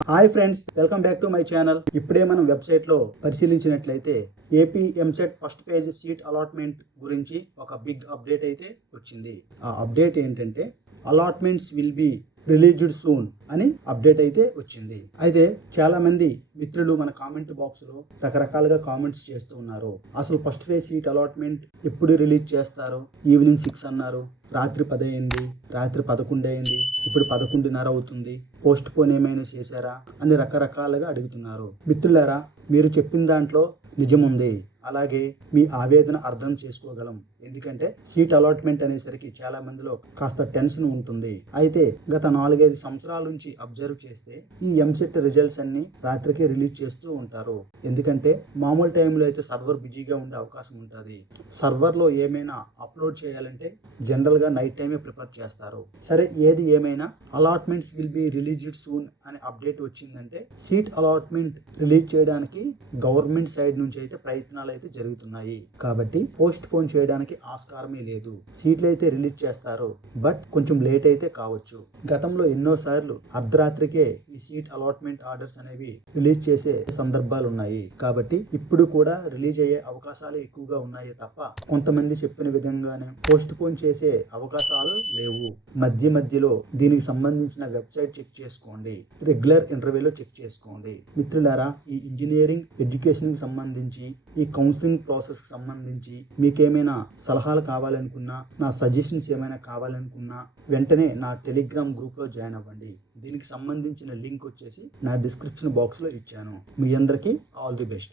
Hi friends welcome back to my channel. ఇప్పుడే మనం వెబ్సైట్లో పరిశీలించినట్లయితే AP EAMCET first page seat allotment గురించి ఒక బిగ్ అప్డేట్ అయితే వచ్చింది. ఆ అప్డేట్ ఏంటంటే allotments will be released soon అని అప్డేట్ అయితే వచ్చింది. అయితే చాలా మంది మిత్రులు మన కామెంట్ బాక్స్లో రకరకాలుగా కామెంట్స్ చేస్తూ ఉన్నారు. అసలు ఫస్ట్ ఫేజ్ సీట్ అలాట్మెంట్ ఎప్పుడు రిలీజ్ చేస్తారు? ఈవినింగ్ సిక్స్ అన్నారు. రాత్రి పది అయింది. రాత్రి పదకొండు అయింది. ఇప్పుడు పదకొండున్నర అవుతుంది. పోస్ట్ పోన్ ఏమైనా చేశారా? అని రకరకాలుగా అడుగుతున్నారు. మిత్రులారా మీరు చెప్పిన దాంట్లో నిజముంది అలాగే మీ ఆవేదన అర్థం చేసుకోగలం. ఎందుకంటే సీట్ అలాట్మెంట్ అనేసరికి చాలా మందిలో కాస్త టెన్షన్ ఉంటుంది. అయితే గత నాలుగైదు సంవత్సరాల నుంచి అబ్జర్వ్ చేస్తే ఈ ఎంసెట్ రిజల్ట్స్ అన్ని రాత్రికి రిలీజ్ చేస్తూ ఉంటారు. ఎందుకంటే మామూలు టైంలో అయితే సర్వర్ బిజీగా ఉండే అవకాశం ఉంటుంది. సర్వర్లో ఏమైనా అప్లోడ్ చేయాలంటే జనరల్గా నైట్ టైమే ప్రిపేర్ చేస్తారు. సరే ఏది ఏమైనా allotments will be released soon అనే అప్డేట్ వచ్చిందంటే సీట్ అలాట్మెంట్ రిలీజ్ చేయడానికి గవర్నమెంట్ సైడ్ నుంచి అయితే ప్రయత్నాలు అయితే జరుగుతున్నాయి. కాబట్టి పోస్ట్ పోన్ చేయడానికి ఆస్కారమే లేదు. సీట్లు అయితే రిలీజ్ చేస్తారు. బట్ కొంచెం లేట్ అయితే కావచ్చు. గతంలో ఎన్నోసార్లు అర్ధరాత్రికే ఈ సీట్ అలాట్మెంట్ ఆర్డర్స్ అనేవి రిలీజ్ చేసే సందర్భాలు ఉన్నాయి కాబట్టి ఇప్పుడు కూడా రిలీజ్ అయ్యే అవకాశాలు ఎక్కువగా ఉన్నాయి తప్ప కొంతమంది చెప్పిన విధంగానే పోస్ట్ పోన్ చేసే అవకాశాలు లేవు. మధ్య మధ్యలో దీనికి సంబంధించిన వెబ్సైట్ చెక్ చేసుకోండి. రెగ్యులర్ ఇంటర్వ్యూలో చెక్ చేసుకోండి. మిత్రులారా ఈ ఇంజనీరింగ్ ఎడ్యుకేషన్ సంబంధించి ఈ కౌన్సిలింగ్ ప్రాసెస్కి సంబంధించి మీకేమైనా సలహాలు కావాలనుకున్నా నా సజెషన్స్ ఏమైనా కావాలనుకున్నా వెంటనే నా టెలిగ్రామ్ గ్రూప్లో జాయిన్ అవ్వండి. దీనికి సంబంధించిన లింక్ వచ్చేసి నా డిస్క్రిప్షన్ బాక్స్లో ఇచ్చాను. మీ అందరికీ ఆల్ ది బెస్ట్